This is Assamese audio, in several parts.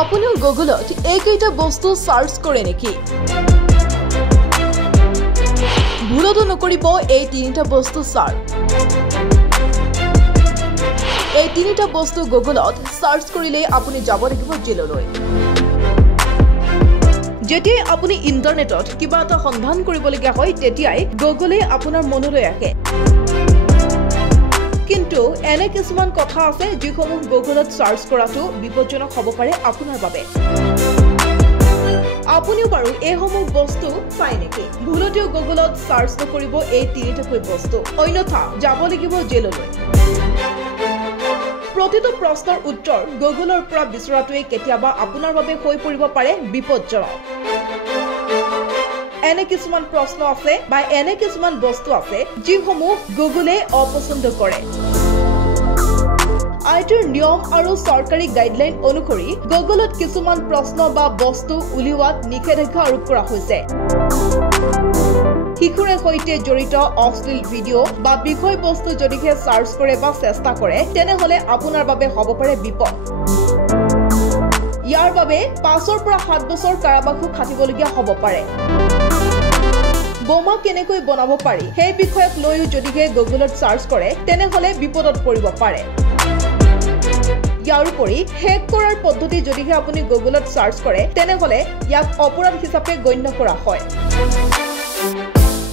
আপুনিও গুগলত এইকেইটা বস্তু সাৰ্চ কৰে নেকি ভুলতো নকৰিব এই তিনিটা বস্তু সাৰ্চ এই তিনিটা বস্তু গুগলত সাৰ্চ কৰিলে আপুনি যাব লাগিব জেললৈ যেতিয়াই আপুনি ইন্টাৰনেটত কিবা এটা সন্ধান কৰিবলগীয়া হয় তেতিয়াই গুগলে আপোনাৰ মনলৈ আহে কিন্তু এনে কিছুমান কথা আছে যিসমূহ গুগলত সাৰ্চ কৰাটো বিপজ্জনক হ'ব পাৰে আপোনাৰ বাবে আপুনিও বাৰু এইসমূহ বস্তু চাই নেকি ভুলতেও গুগলত সাৰ্চ নকৰিব এই তিনিটাকৈ বস্তু অন্যথা যাব লাগিব জেললৈ প্ৰতিটো প্ৰশ্নৰ উত্তৰ গুগলৰ পৰা বিচৰাটোৱে কেতিয়াবা আপোনাৰ বাবে হৈ পৰিব পাৰে বিপজ্জনক এনে কিছুমান প্ৰশ্ন আছে বা এনে কিছুমান বস্তু আছে যিসমূহ গুগলে অপছন্দ কৰে আইটিৰ নিয়ম আৰু চৰকাৰী গাইডলাইন অনুসৰি গুগলত কিছুমান প্ৰশ্ন বা বস্তু উলিওৱাত নিষেধাজ্ঞা আৰোপ কৰা হৈছে শিশুৰে সৈতে জড়িত অশ্লীল ভিডিঅ' বা বিষয়বস্তু যদিহে সাৰ্চ কৰে বা চেষ্টা কৰে তেনেহলে আপোনাৰ বাবে হ'ব পাৰে বিপদ ইয়াৰ বাবে 5 পৰা 7 বছৰ কাৰাবাসো খাটিবলগীয়া হ'ব পাৰে বোমা কেনেকৈ বনাব পাৰি সেই বিষয়ক লৈও যদিহে গুগলত সাৰ্চ কৰে তেনেহলে বিপদত পৰিব পাৰে ইয়াৰ উপৰি হেক কৰাৰ পদ্ধতি যদিহে আপুনি গুগলত সাৰ্চ কৰে তেনেহলে ইয়াক অপৰাধ হিচাপে গণ্য কৰা হয়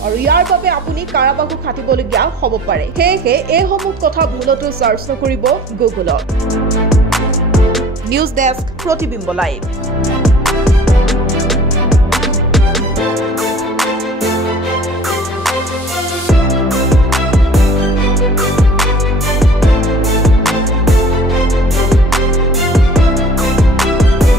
আৰু ইয়াৰ বাবে আপুনি কাৰাবাসো খাটিবলগীয়া হ'ব পাৰে হেহে এইসমূহ কথা ভুলতো সাৰ্চ নকৰিব গুগলত নিউজ ডেস্ক প্ৰতিবিম্ব লাইভ